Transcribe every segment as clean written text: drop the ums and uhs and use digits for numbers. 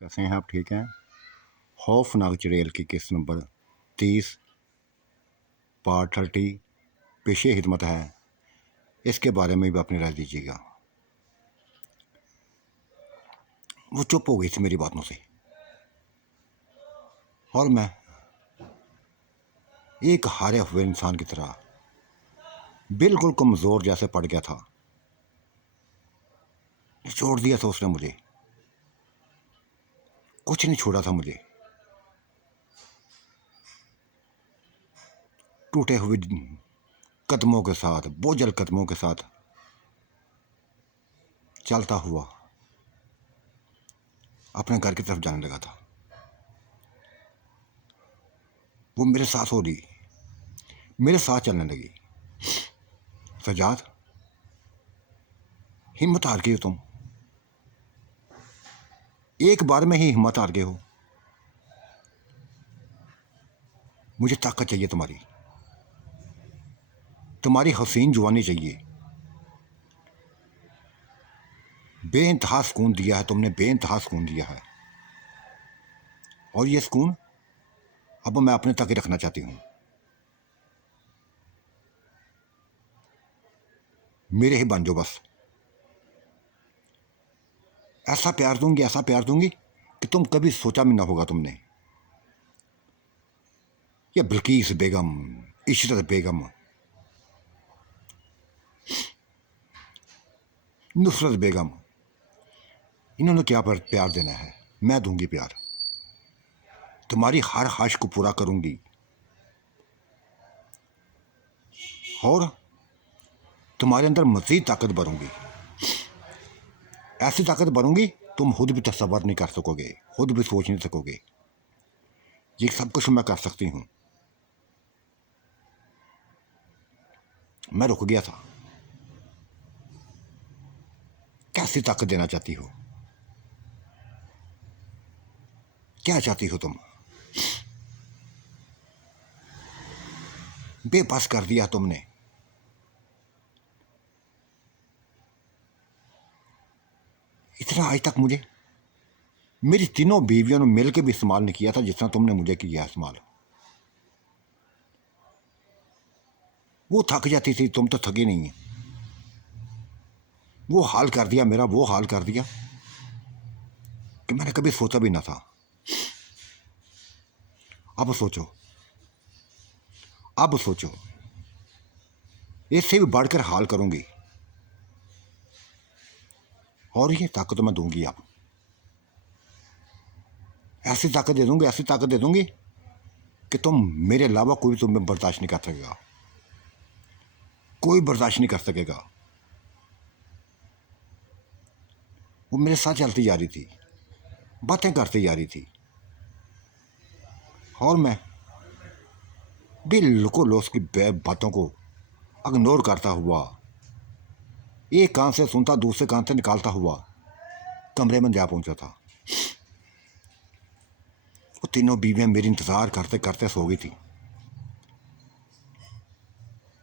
कैसे हैं आप? ठीक हैं? खौफनाक चुड़ैल की किस्त नंबर 30 पार्ट 30 पेशे हिदमत है। इसके बारे में भी अपनी राय दीजिएगा। वो चुप हो गई थी मेरी बातों से और मैं एक हारे हुए इंसान की तरह बिल्कुल कमज़ोर जैसे पड़ गया था। छोड़ दिया था उसने मुझे, कुछ नहीं छोड़ा था मुझे। टूटे हुए कदमों के साथ, बोझल कदमों के साथ चलता हुआ अपने घर की तरफ जाने लगा था। वो मेरे साथ हो रही, मेरे साथ चलने लगी। सजाद, हिम्मत हार गई हो तुम। एक बार में ही हिम्मत हार गए हो। मुझे ताकत चाहिए तुम्हारी, तुम्हारी हसीन जवानी चाहिए। बेइंतहा सुकून दिया है तुमने, बेइंतहा सुकून दिया है। और ये सुकून अब मैं अपने तक ही रखना चाहती हूँ। मेरे ही बन जाओ बस। ऐसा प्यार दूंगी, ऐसा प्यार दूंगी कि तुम कभी सोचा भी ना होगा तुमने। ये बिल्किस बेगम, इशरत बेगम, नुसरत बेगम, इन्होंने क्या प्यार देना है? मैं दूंगी प्यार। तुम्हारी हर ख्वाहिश को पूरा करूंगी और तुम्हारे अंदर मजीद ताकत भरूंगी। ऐसी ताकत भरूंगी तुम खुद भी तसव्वुर नहीं कर सकोगे, खुद भी सोच नहीं सकोगे। ये सब कुछ मैं कर सकती हूँ। मैं रुक गया था। कैसी ताकत देना चाहती हो? क्या चाहती हो तुम? बेबस कर दिया तुमने। इतना आज तक मुझे मेरी तीनों बीवियों ने मिलकर भी इस्तेमाल नहीं किया था जितना तुमने मुझे किया इस्तेमाल। वो थक जाती थी, तुम तो थकी नहीं है। वो हाल कर दिया मेरा, वो हाल कर दिया कि मैंने कभी सोचा भी ना था। अब सोचो, अब सोचो, इससे भी बढ़कर हाल करूंगी। और ये ताकत मैं दूंगी। अब ऐसी ताकत दे दूंगी, ऐसी ताकत दे दूंगी कि तुम मेरे अलावा कोई तुम्हें बर्दाश्त नहीं कर सकेगा, कोई बर्दाश्त नहीं कर सकेगा। वो मेरे साथ चलती जा रही थी, बातें करती जा रही थी और मैं बिल्कुल उसकी बातों को इग्नोर करता हुआ, एक कान से सुनता दूसरे कान से निकालता हुआ कमरे में जा पहुंचा था। वो तीनों बीवियां मेरी इंतजार करते करते सो गई थी।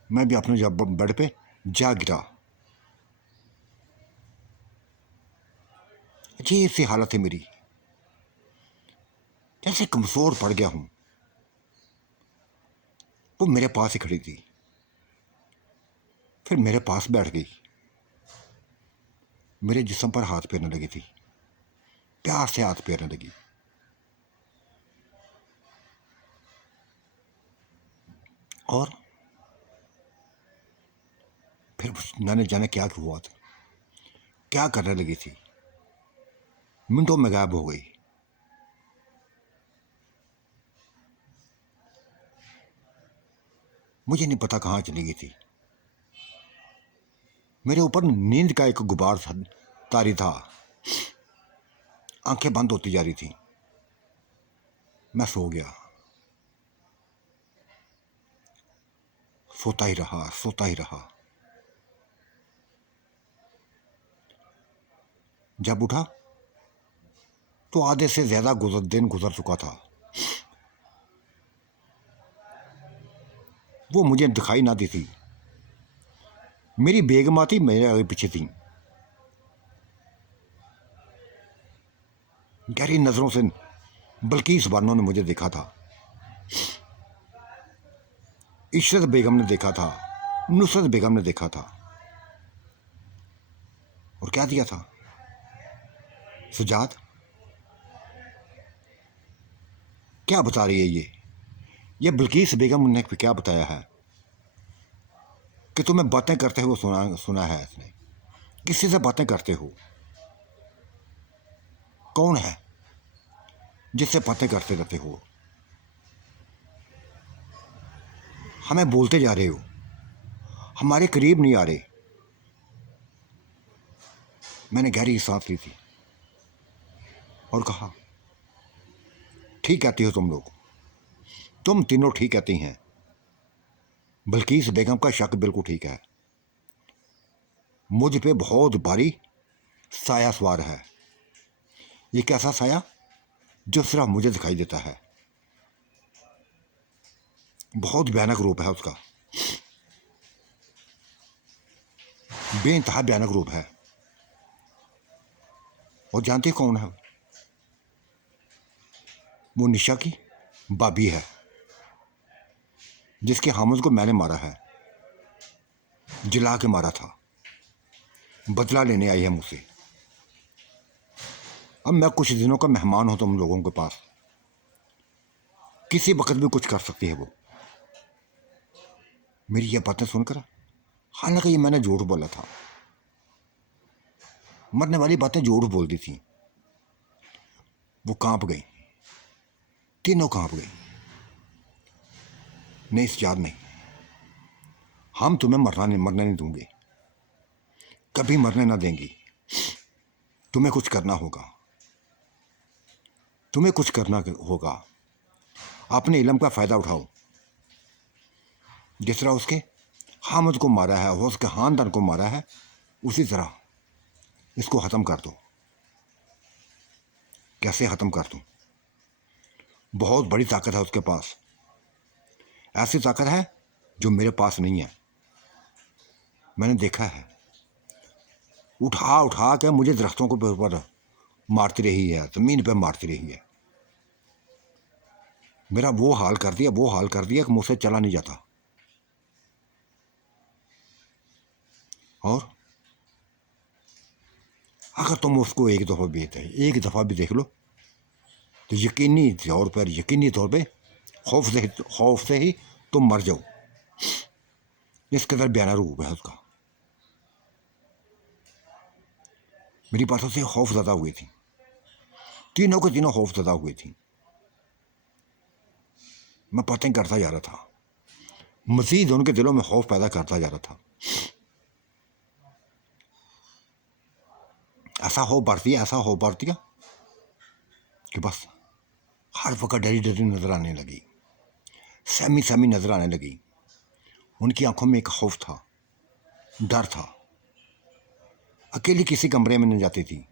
मैं भी अपने बेड पे जा गिरा। अजीब सी हालत है मेरी, जैसे कमजोर पड़ गया हूं। वो मेरे पास ही खड़ी थी, फिर मेरे पास बैठ गई, मेरे जिस्म पर हाथ फेरने लगी थी, प्यार से हाथ फेरने लगी। और फिर न जाने क्या हुआ था, क्या करने लगी थी, मिनटों में गायब हो गई। मुझे नहीं पता कहाँ चली गई थी। मेरे ऊपर नींद का एक गुबार तारी था। आंखें बंद होती जा रही थी। मैं सो गया, सोता ही रहा, सोता ही रहा। जब उठा तो आधे से ज्यादा दिन गुजर चुका था। वो मुझे दिखाई ना दी थी। मेरी बेगमां थी मेरे आगे पीछे थी। गहरी नज़रों से बल्कीस बानो ने मुझे देखा था, इशरत बेगम ने देखा था, नुसरत बेगम ने देखा था, और क्या दिया था? सुजात, क्या बता रही है ये बल्कीस बेगम ने क्या बताया है कि तुम्हें बातें करते हुए सुना है इसने? किसी से बातें करते हो? कौन है जिससे बातें करते रहते हो? हमें बोलते जा रहे हो, हमारे करीब नहीं आ रहे। मैंने गहरी सांस ली थी और कहा, ठीक कहती हो तुम लोग, तुम तीनों ठीक कहती हैं। बल्कीस बेगम का शक बिल्कुल ठीक है। मुझ पे बहुत भारी साया सवार है। ये कैसा साया? जो सिर्फ मुझे दिखाई देता है। बहुत भयानक रूप है उसका, बेइंतहा भयानक रूप है। और जानते कौन है? वो निशा की भाभी है, जिसके हामिद को मैंने मारा है, जला के मारा था। बदला लेने आई है मुझसे। अब मैं कुछ दिनों का मेहमान हूं तुम लोगों के पास। किसी वक्त भी कुछ कर सकती है वो। मेरी ये बातें सुनकर, हालांकि ये मैंने झूठ बोला था, मरने वाली बातें झूठ बोल दी थी, वो कांप गई, तीनों कांप गई। नहीं सजाद, नहीं, हम तुम्हें मरने नहीं दूंगे, कभी मरने ना देंगी। तुम्हें कुछ करना होगा, तुम्हें कुछ करना होगा। अपने इल्म का फ़ायदा उठाओ। जिस तरह उसके हामिद को मारा है, उसके खानदान को मारा है, उसी तरह इसको ख़त्म कर दो। कैसे ख़त्म कर दूँ? बहुत बड़ी ताकत है उसके पास, ऐसी ताकत है जो मेरे पास नहीं है। मैंने देखा है, उठा उठा के मुझे दरख्तों के ऊपर मारती रही है, ज़मीन पे मारती रही है। मेरा वो हाल कर दिया कि मुझसे चला नहीं जाता। और अगर तुम उसको एक दफ़ा भी देख लो, तो यकीनी तौर पे खौफ से ही तुम मर जाओ। इस कदर बयाना रूप है उसका। मेरी बातों से खौफ ज़्यादा हुई थी, तीनों के तीनों खौफ ज़्यादा हुई थी। मैं बातें करता जा रहा था, मज़ीद उनके दिलों में खौफ पैदा करता जा रहा था। ऐसा खौफ भर दिया कि बस हर वक्त डरी डरी नजर आने लगी, सहमी सहमी नजर आने लगी। उनकी आंखों में एक खौफ था, डर था। अकेली किसी कमरे में नहीं जाती थी।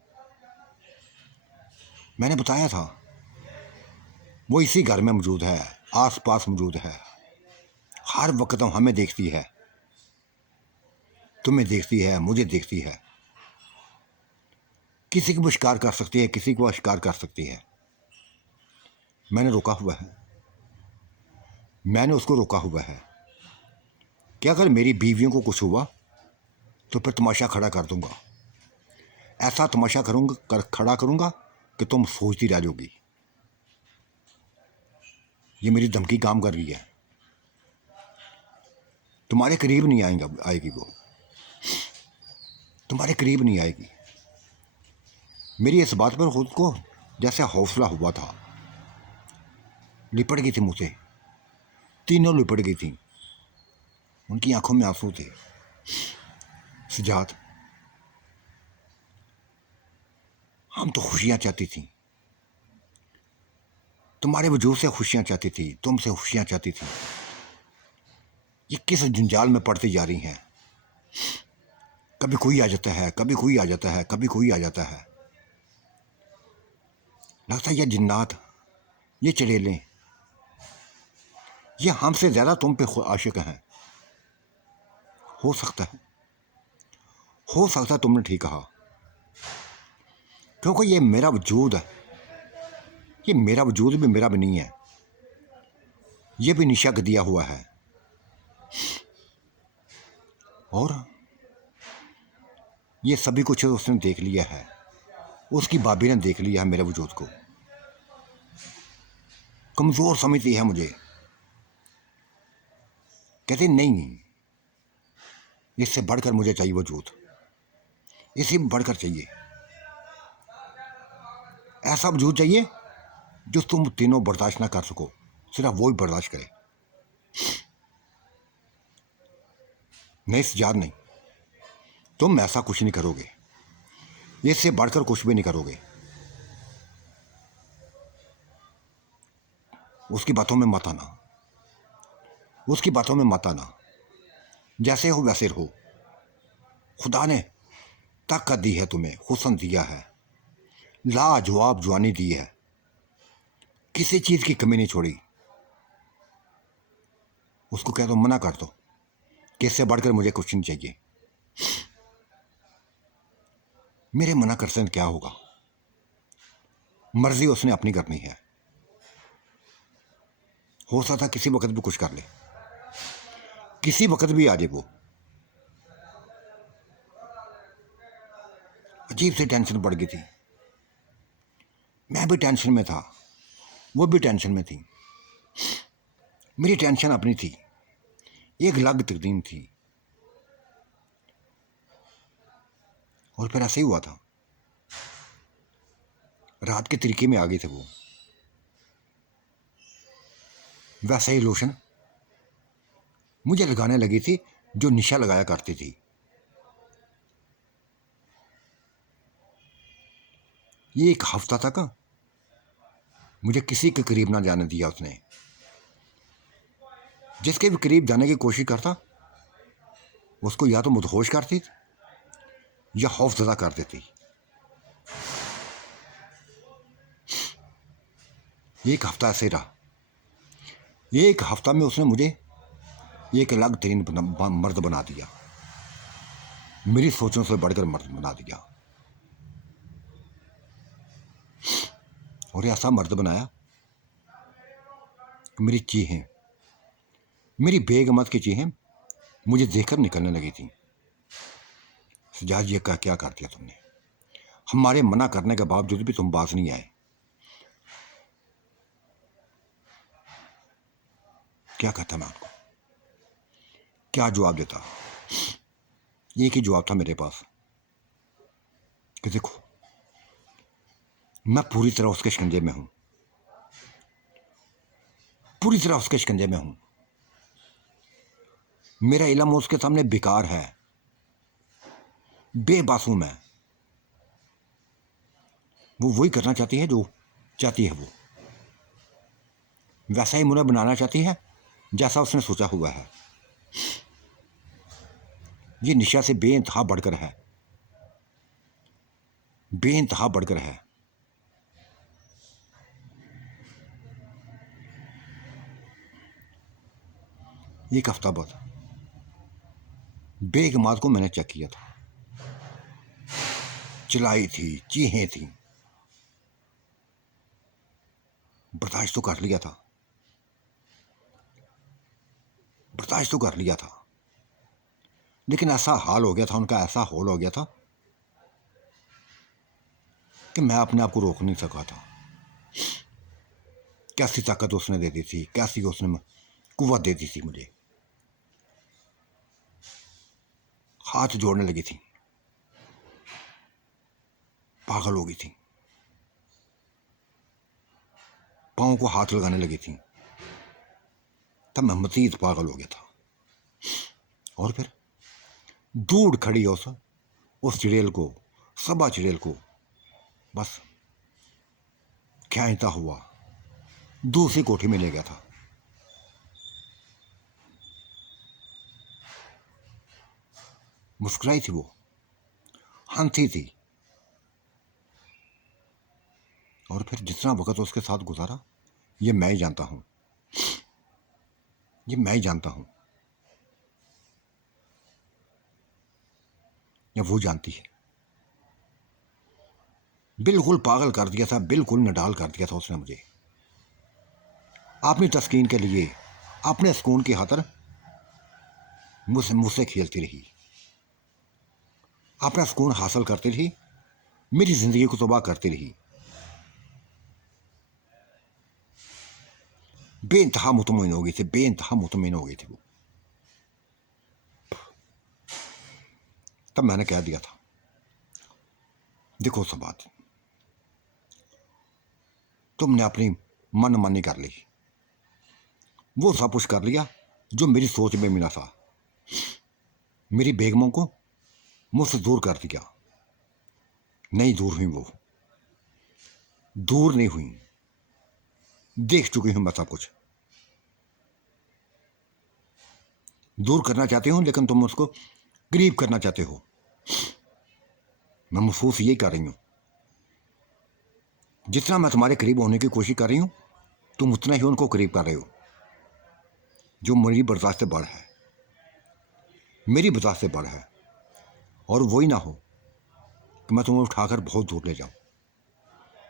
मैंने बताया था, वो इसी घर में मौजूद है, आस पास मौजूद है। हर वक्त हमें देखती है, तुम्हें देखती है, मुझे देखती है। किसी को शिकार कर सकती है, किसी को शिकार कर सकती है। मैंने रोका हुआ है, मैंने उसको रोका हुआ है कि अगर मेरी बीवियों को कुछ हुआ तो फिर तमाशा खड़ा कर दूंगा। ऐसा तमाशा खड़ा करूंगा कि तुम सोचती रह जाओगी। ये मेरी धमकी काम कर रही है। तुम्हारे करीब नहीं आएगी वो, तुम्हारे करीब नहीं आएगी। मेरी इस बात पर खुद को जैसे हौसला हुआ था, लिपट गई थी मुझसे, तीनों लिपट गई थी। उनकी आंखों में आंसू थे। सुजात, हम तो खुशियां चाहती थी, तुम्हारे वजूद से खुशियां चाहती थी, तुमसे खुशियां चाहती थी। ये किस जंजाल में पड़ती जा रही हैं? कभी कोई आ जाता है, कभी कोई आ जाता है, कभी कोई आ जाता है। लगता है ये जिन्नात, ये चड़ेलें, ये हमसे ज़्यादा तुम पे आशिक हैं। हो सकता है, तुमने ठीक कहा, क्योंकि ये मेरा वजूद है, ये मेरा वजूद भी मेरा भी नहीं है, ये भी निशा का दिया हुआ है। और ये सभी कुछ उसने देख लिया है, उसकी भाभी ने देख लिया है मेरे वजूद को, कमज़ोर समझती है मुझे। कहते नहीं, इससे बढ़कर मुझे चाहिए वजूद, इससे बढ़कर चाहिए, ऐसा वजूद चाहिए जो तुम तीनों बर्दाश्त ना कर सको, सिर्फ वो ही बर्दाश्त करे। नहीं सजाद नहीं, तुम ऐसा कुछ नहीं करोगे, इससे बढ़कर कुछ भी नहीं करोगे। उसकी बातों में मत आना, उसकी बातों में मत आना। जैसे हो वैसे रहो। खुदा ने ताकत दी है तुम्हें, हुस्न दिया है, लाजवाब जवानी दी है, किसी चीज़ की कमी नहीं छोड़ी। उसको कह दो, मना कर दो कि इससे बढ़कर मुझे कुछ नहीं चाहिए। मेरे मना करने से क्या होगा, मर्जी उसने अपनी करनी है। हो सकता किसी वक्त भी कुछ कर ले, किसी वक्त भी आ जाए वो। अजीब सी टेंशन पड़ गई थी, मैं भी टेंशन में था, वो भी टेंशन में थी। मेरी टेंशन अपनी थी, एक अलग तकदीम थी। और फिर ऐसे ही हुआ था, रात के तरीके में आ गए थे वो। वैसा ही लोशन मुझे लगाने लगी थी जो निशा लगाया करती थी। ये एक हफ्ता तक मुझे किसी के करीब ना जाने दिया उसने। जिसके भी करीब जाने की कोशिश करता, उसको या तो मुदहोश करती या खौफजदा कर देती। एक हफ्ता ऐसे रहा। एक हफ्ता में उसने मुझे एक अलग तरीन मर्द बना दिया, मेरी सोचों से बढ़कर मर्द बना दिया। और ऐसा मर्द बनाया कि मेरी चीखें, मेरी बेगमत की चीखें मुझे देखकर निकलने लगी थी। सजाद, ये क्या कर दिया तुमने, हमारे मना करने के बावजूद भी तुम बाज नहीं आए। क्या कहता मैं आपको, क्या जवाब देता। एक ही जवाब था मेरे पास कि देखो, मैं पूरी तरह उसके शिकंजे में हूं, पूरी तरह उसके शिकंजे में हूं। मेरा इल्म उसके सामने बेकार है, बेबस हूं मैं। वो वही करना चाहती है जो चाहती है वो, वैसा ही मुझे बनाना चाहती है जैसा उसने सोचा हुआ है। ये निशा से बेइंतहा बढ़कर है, बेइंतहा बढ़कर है। एक हफ्ता बाद बेगमात को मैंने चेक किया था, चिल्लाई थी, चीखें थी, बर्दाश्त तो कर लिया था, बर्दाश्त तो कर लिया था। लेकिन ऐसा हाल हो गया था उनका, ऐसा हाल हो गया था कि मैं अपने आप को रोक नहीं सका था। कैसी ताकत उसने दे दी थी, कैसी उसने कुव्वत दे दी थी मुझे। हाथ जोड़ने लगी थी, पागल हो गई थी, पाँव को हाथ लगाने लगी थी, तब मैं मजीद पागल हो गया था। और फिर दूर खड़ी उस चिड़ेल को, सबा चिड़ेल को बस खींचता हुआ दूसरी कोठी में ले गया था। मुस्कुराई थी वो, हंसी थी। और फिर जितना वक्त उसके साथ गुजारा, ये मैं ही जानता हूं, ये मैं ही जानता हूं, या वो जानती है, बिल्कुल पागल कर दिया था, बिल्कुल नडाल कर दिया था उसने मुझे। अपनी तस्कीन के लिए, अपने सुकून की खातर मुझसे खेलती रही, अपना सुकून हासिल करती रही, मेरी ज़िंदगी को तबाह करती रही। बेइंतहा मुतमईन हो गई थी, बेइंतहा मुतमईन हो गई थी वो। तब मैंने कह दिया था, देखो सब बात, तुमने अपनी मन मानी कर ली, वो सब कुछ कर लिया जो मेरी सोच में मिला था। मेरी बेगमों को मुझसे दूर कर दिया। नहीं दूर हुई वो, दूर नहीं हुई, देख चुकी हूं मैं सब कुछ। दूर करना चाहती हूं लेकिन तुम उसको करीब करना चाहते हो। मैं महसूस यही कर रही हूं, जितना मैं तुम्हारे करीब होने की कोशिश कर रही हूं, तुम उतना ही उनको करीब कर रहे हो, जो मेरी बर्दाश्त से बढ़ है, मेरी बर्दाश्त से बढ़ है। और वही ना हो कि मैं तुम्हें उठाकर बहुत दूर ले जाऊं,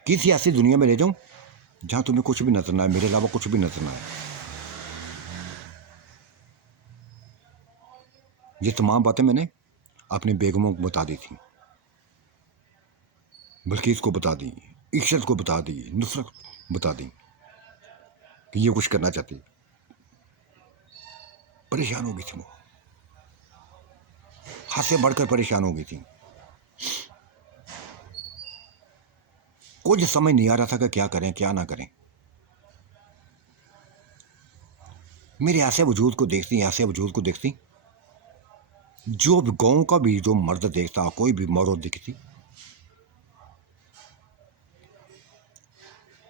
किसी ऐसी दुनिया में ले जाऊं जहां तुम्हें कुछ भी नजर ना आए, मेरे अलावा कुछ भी नजर ना आए। ये तमाम बातें मैंने अपनी बेगमों को बता दी थी, बल्किस को बता दी, इशरत को बता दी, नुसरत बता दी कि ये कुछ करना चाहती। परेशान हो गई थी वो, हद से बढ़कर परेशान हो गई थी। कुछ समझ नहीं आ रहा था कि क्या करें क्या ना करें। मेरे ऐसे वजूद को देखती, ऐसे वजूद को देखती, जो भी गाँव का भी जो मर्द देखता, कोई भी मौत दिखती,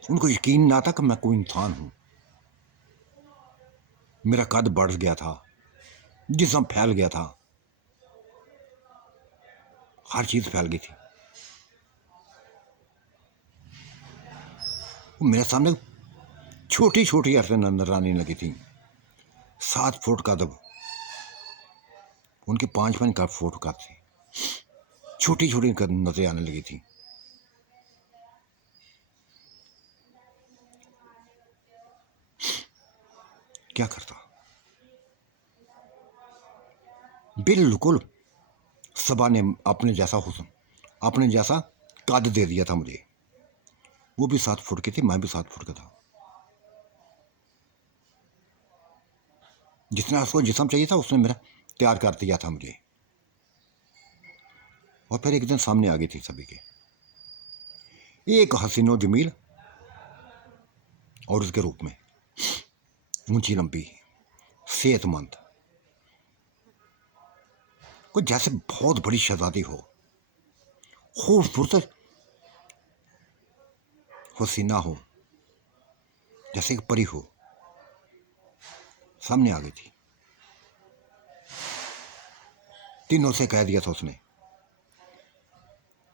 उनको यकीन ना था कि मैं कोई इंसान हूं। मेरा कद बढ़ गया था, जिस्म फैल गया था, हर चीज फैल गई थी। मेरे सामने छोटी छोटी हरतें नजर आने लगी थी। 7 फुट कद, उनके 5 फुट कद थे, छोटी छोटी नजरें आने लगी थी। क्या करता, बिल्कुल सबा ने अपने जैसा हुस्न, अपने जैसा कद दे दिया था मुझे। वो भी 7 फुट की थी, मैं भी 7 फुट का था। जितना उसको जिस्म चाहिए था उसने मेरा तैयार कर दिया था मुझे। और फिर एक दिन सामने आ गई थी सभी के, एक हसीनो जमील और उसके रूप में, ऊंची लंबी, सेहतमंद, कोई जैसे बहुत बड़ी शहजादी हो, खूबसूरत हसीना हो, जैसे एक परी हो, सामने आ गई थी। तीनों से कह दिया था उसने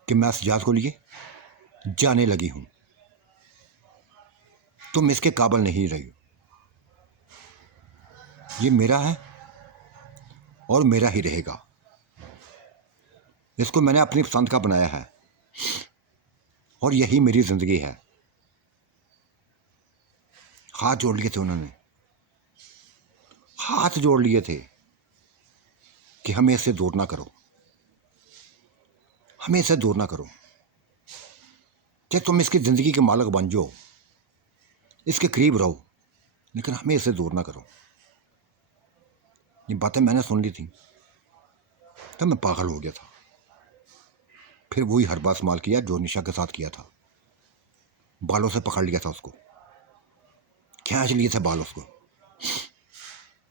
कि मैं सजाद को लिए जाने लगी हूं, तुम इसके काबिल नहीं रही, ये मेरा है और मेरा ही रहेगा, इसको मैंने अपनी पसंद का बनाया है और यही मेरी जिंदगी है। हाथ जोड़ लिए थे उन्होंने, हाथ जोड़ लिए थे कि हमें इससे दूर ना करो, हमें इससे दूर ना करो, चाहे तुम इसकी जिंदगी के मालिक बन जाओ, इसके करीब रहो, लेकिन हमें इससे दूर ना करो। ये बातें मैंने सुन ली थी, तब मैं पागल हो गया था। फिर वही हर बात इस्तेमाल किया जो निशा के साथ किया था, बालों से पकड़ लिया था उसको, खींच लिए थे बाल उसको,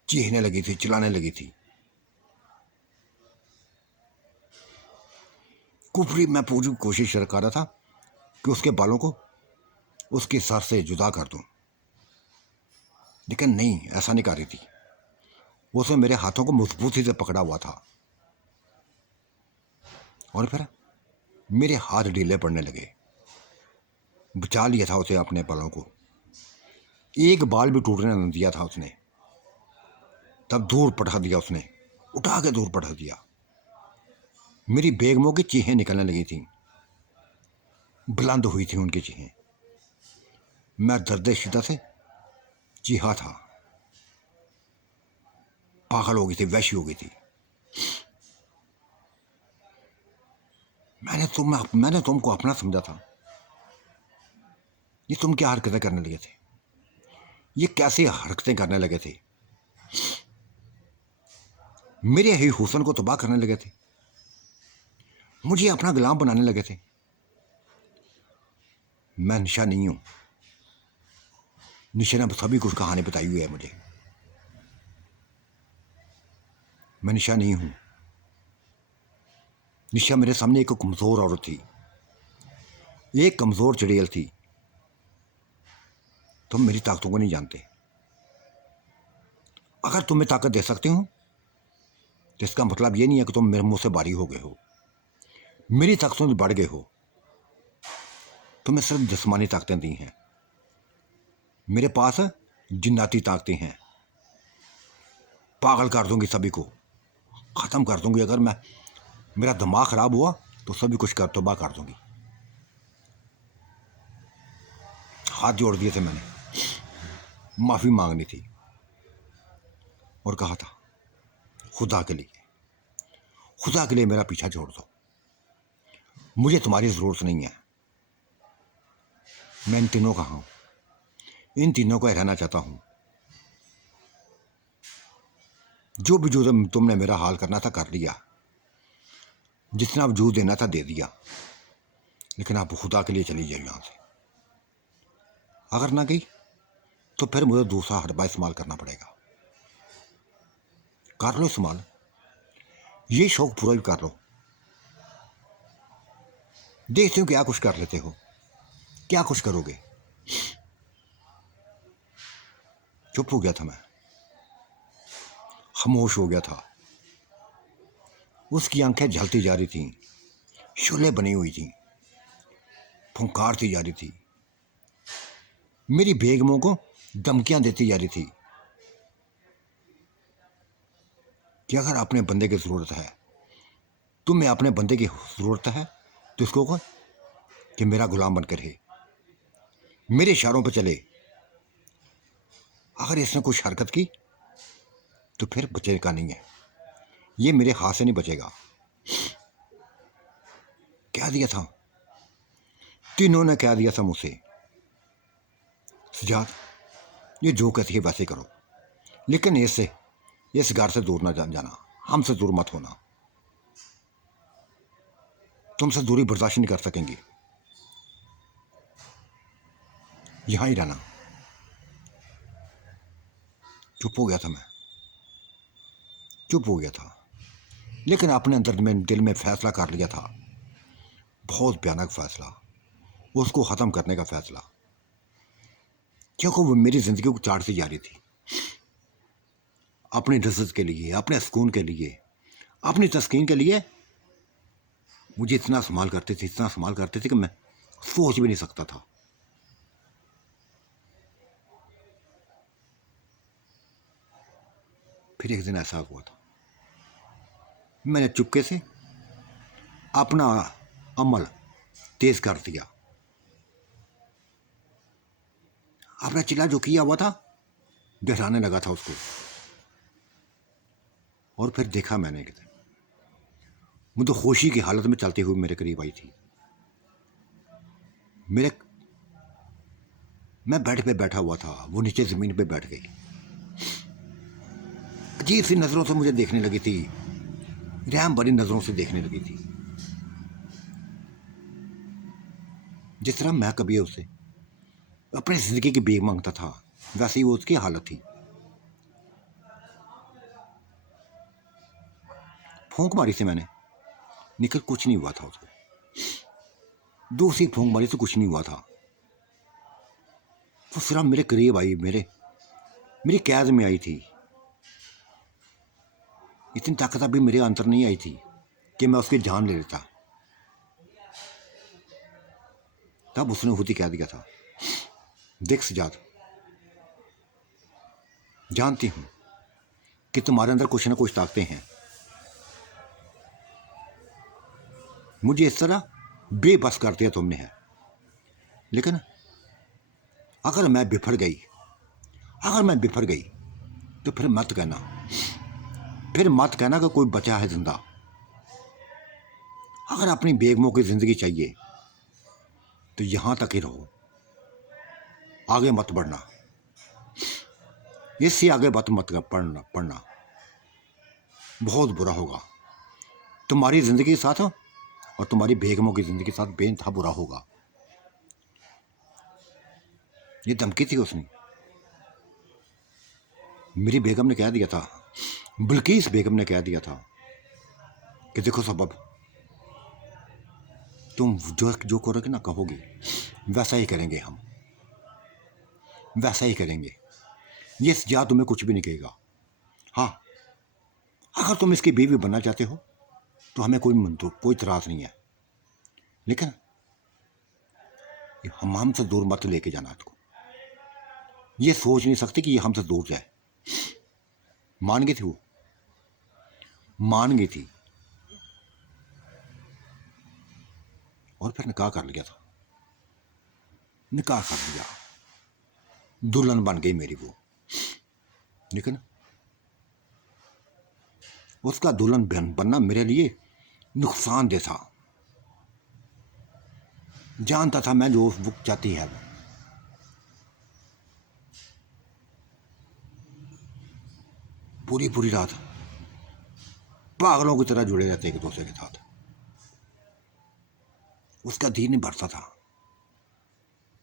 चीखने लगी थी, चिल्लाने लगी थी। कुफरी मैं पूरी कोशिश कर रहा था कि उसके बालों को उसके सर से जुदा कर दूं, लेकिन नहीं, ऐसा नहीं कर रही थी। वो उसने मेरे हाथों को मजबूती से पकड़ा हुआ था और फिर मेरे हाथ ढीले पड़ने लगे। बचा लिया था उसे अपने बालों को, एक बाल भी टूटने नहीं दिया था उसने। तब दूर पटक दिया उसने, उठा के दूर पटक दिया। मेरी बेगमों की चीखें निकलने लगी थी, बुलंद हुई थी उनकी चीखें। मैं दर्द शिद्दत से चीखा था, पागल हो गई थी, वैशी हो गई थी। मैंने तुमको अपना समझा था। ये तुम क्या हरकतें करने लगे थे? ये कैसी हरकतें करने लगे थे? मेरे ही हुस्न को तबाह करने लगे थे, मुझे अपना गुलाम बनाने लगे थे। मैं निशा नहीं हूं। निशा ने सभी कुछ कहानी बताई हुई है मुझे। मैं निशा नहीं हूं। निशा मेरे सामने एक कमजोर औरत थी, एक कमजोर चड़ेल थी। तुम मेरी ताकतों को नहीं जानते। अगर तुम्हें ताकत दे सकती हूं तो इसका मतलब ये नहीं है कि तुम मेरे मुंह से बारी हो गए हो, मेरी ताकतों से बढ़ गए हो। तुम्हें सिर्फ जिस्मानी ताकतें दी हैं, मेरे पास जिन्नाती ताकतें हैं। पागल कर दूंगी सभी को, ख़त्म कर दूंगी। अगर मेरा दिमाग ख़राब हुआ तो सभी कुछ कर तबाह कर दूंगी। हाथ जोड़ दिए थे मैंने, माफ़ी मांगनी थी और कहा था खुदा के लिए मेरा पीछा छोड़ दो, मुझे तुम्हारी ज़रूरत नहीं है। मैं इन तीनों का हूँ, इन तीनों को रहना चाहता हूँ। जो तुमने मेरा हाल करना था कर लिया, जितना वजूद देना था दे दिया, लेकिन आप खुदा के लिए चली जाइए यहाँ से। अगर ना गई तो फिर मुझे दूसरा हरबा इस्तेमाल करना पड़ेगा। कर लो इस्तेमाल, ये शौक पूरा भी कर लो। देखते हो क्या कुछ कर लेते हो, क्या कुछ करोगे। चुप हो गया था मैं, खामोश हो गया था। उसकी आंखें झलती जा रही थीं, शोले बनी हुई थीं, फुंकारती जा रही थी, मेरी बेगमों को धमकियां देती जा रही थी कि अगर अपने बंदे की ज़रूरत है, तुम्हें अपने बंदे की ज़रूरत है तो इसको कहो कि मेरा गुलाम बनकर रहे, मेरे इशारों पर चले। अगर इसने कुछ हरकत की तो फिर बचेगा नहीं है, ये मेरे हाथ से नहीं बचेगा। क्या दिया था तीनों ने, क्या दिया था मुझसे, सजाद ये जो कहती है वैसे करो, लेकिन इससे इस घर से दूर ना जाना, हमसे दूर मत होना। तुमसे दूरी बर्दाश्त नहीं कर सकेंगी, यहां ही रहना। चुप हो गया था मैं, चुप हो गया था, लेकिन अपने अंदर में दिल में फैसला कर लिया था, बहुत भयानक फैसला, उसको ख़त्म करने का फैसला। क्योंकि वो मेरी ज़िंदगी को चाटती जा रही थी, अपनी लज़्ज़त के लिए, अपने सुकून के लिए, अपनी तस्कीन के लिए मुझे इतना इस्तेमाल करते थे, इतना इस्तेमाल करते थे कि मैं सोच भी नहीं सकता था। फिर एक दिन ऐसा हुआ था, मैंने चुपके से अपना अमल तेज कर दिया। अपना चिल्ला जो किया हुआ था दोहराने लगा था उसको, और फिर देखा मैंने कि मुझे होशी की हालत में चलते हुए मेरे करीब आई थी। मैं बेड पे बैठा हुआ था, वो नीचे ज़मीन पे बैठ गई, अजीब सी नज़रों से मुझे देखने लगी थी, रहम भरी नज़रों से देखने लगी थी, जिस तरह मैं कभी उससे अपनी ज़िंदगी की भीख मांगता था, वैसे ही वो उसकी हालत थी। फूंक मारी से मैंने, निकल कुछ नहीं हुआ था उसको, दूसरी फूंक मारी से कुछ नहीं हुआ था। वो सिर्फ मेरे करीब आई, मेरी कैद में आई थी। इतनी ताकत अभी मेरे अंदर नहीं आई थी कि मैं उसकी जान ले लेता। तब उसने खुद ही कह दिया था, देख सजाद, जानती हूं कि तुम्हारे अंदर कुछ ना कुछ ताकतें हैं, मुझे इस तरह बेबस कर दिया तुमने है, लेकिन अगर मैं बिफर गई, तो फिर मत कहना कि कोई बचा है जिंदा। अगर अपनी बेगमों की ज़िंदगी चाहिए तो यहाँ तक ही रहो, आगे मत बढ़ना, इससे आगे मत पढ़ना, बहुत बुरा होगा तुम्हारी ज़िंदगी के साथ और तुम्हारी बेगमों की ज़िंदगी के साथ बेइंतहा बुरा होगा। ये धमकी थी उसने। मेरी बेगम ने कह दिया था, बिल्किस बेगम ने कह दिया था कि देखो सबब, तुम जो करोगे ना, कहोगे वैसा ही करेंगे हम, वैसा ही करेंगे। ये सजा तुम्हें कुछ भी नहीं कहेगा। हाँ, अगर तुम इसकी बीवी बनना चाहते हो तो हमें कोई इतराज़ नहीं है, लेकिन हम हमसे दूर मत लेके जाना। इसको ये सोच नहीं सकती कि ये हमसे दूर जाए। मान गई थी, वो मान गई थी, और फिर निकाह कर लिया था, निकाह कर लिया, दुल्हन बन गई मेरी वो। लेकिन उसका दुल्हन बनना मेरे लिए नुकसानदेह था। जानता था मैं जो वो चाहती है, वो पूरी पूरी रात पागलों की तरह जुड़े रहते एक दूसरे के साथ। उसका दिल नहीं भरता था,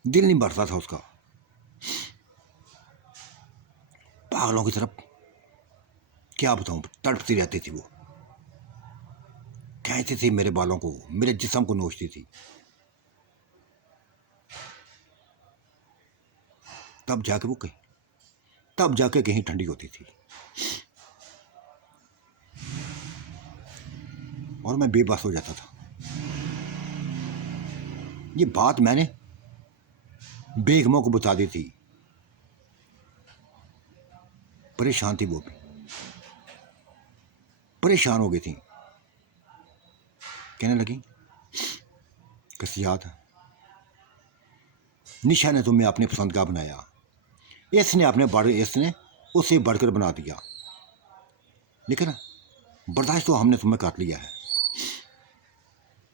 दिल नहीं भरता था उसका। पागलों की तरफ क्या बताऊं, तड़पती रहती थी वो, कहती थी मेरे बालों को, मेरे जिस्म को नोचती थी। तब जाके कहीं ठंडी होती थी, और मैं बेबस हो जाता था। ये बात मैंने बेगमों को बता दी थी, परेशान थी वो भी, परेशान हो गई थी। कहने लगी कि सियाद, निशा ने तुम्हें अपनी पसंद का बनाया, इसने उससे बढ़कर बना दिया, लेकिन बर्दाश्त तो हमने तुम्हें कर लिया है,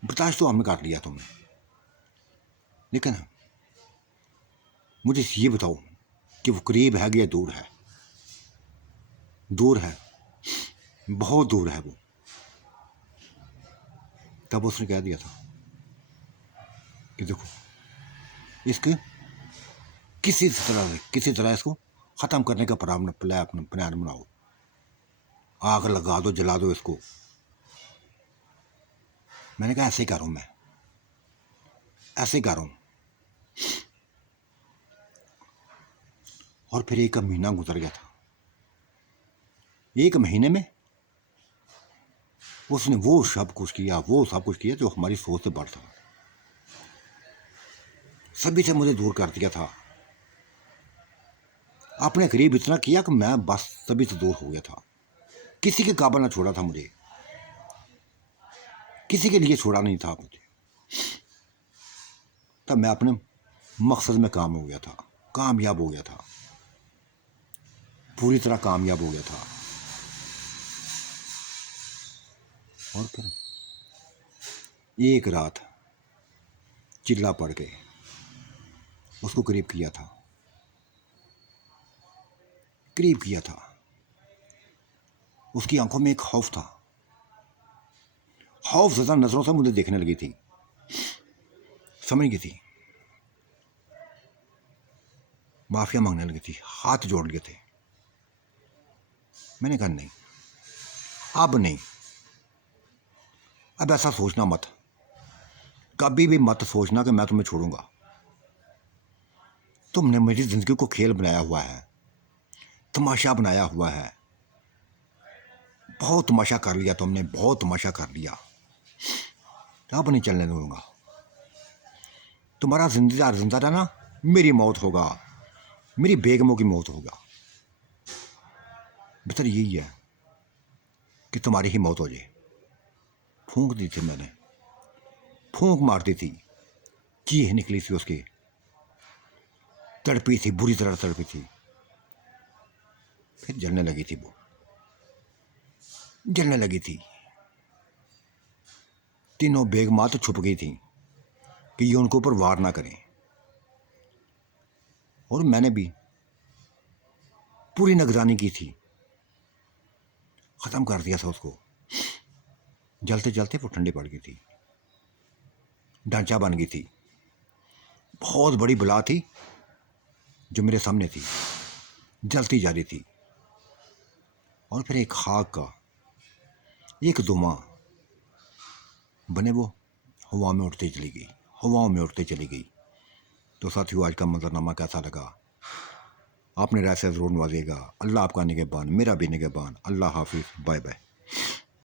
बर्दाश्त तो हमने कर लिया तुम्हें। लेकिन मुझे ये बताओ कि वो करीब है या दूर है? दूर है, बहुत दूर है वो। तब उसने कह दिया था कि देखो, इसके किसी तरह इसको ख़त्म करने का प्लान बनाओ, आग लगा दो, जला दो इसको। मैंने कहा ऐसे ही कर रहा हूँ, मैं ऐसे ही कर रहा हूँ। और फिर 1 महीना गुजर गया था। 1 महीने में उसने वो सब कुछ किया जो हमारी सोच से बढ़ था। सभी से मुझे दूर कर दिया था, अपने करीब इतना किया कि मैं बस सभी से दूर हो गया था। किसी के काबल ना छोड़ा था मुझे, किसी के लिए छोड़ा नहीं था मुझे। तब मैं अपने मकसद में कामयाब हो गया था, पूरी तरह कामयाब हो गया था। और फिर एक रात चिल्ला पड़ के उसको करीब किया था। उसकी आंखों में एक खौफ था, खौफ ज़्यादा नजरों से मुझे देखने लगी थी, समझ गई थी, माफिया मांगने लगी थी, हाथ जोड़ लिए थे। मैंने कहा नहीं, अब ऐसा सोचना मत, कभी भी मत सोचना कि मैं तुम्हें छोड़ूंगा। तुमने मेरी जिंदगी को खेल बनाया हुआ है, तमाशा बनाया हुआ है, बहुत तमाशा कर लिया तुमने, बहुत तमाशा कर लिया। अब नहीं चलने दूंगा, तुम्हारा जिंदा रहना मेरी मौत होगा, मेरी बेगमों की मौत होगा। बेहतर यही है कि तुम्हारी ही मौत हो जाए। फूंक दी थी मैंने, फूंक मार दी थी, चीख निकली थी उसकी तड़पी थी, बुरी तरह तड़पी थी। फिर जलने लगी थी, वो जलने लगी थी। तीनों बेगमात छुप गई थी कि ये उनके ऊपर वार ना करें, और मैंने भी पूरी निगरानी की थी, ख़त्म कर दिया था उसको। जलते जलते वो ठंडी पड़ गई थी, ढांचा बन गई थी। बहुत बड़ी बला थी जो मेरे सामने थी, जलती जा रही थी। और फिर एक खाक का एक धुआं बने वो हवा में उड़ते चली गई, हवाओं में उड़ते चली गई। तो साथियों, आज का मंजरनामा कैसा लगा? आपने राय से ज़रूर नवाजिएगा। अल्लाह आपका निगहबान, मेरा भी निगहबान। अल्लाह हाफिज़, बाय बाय।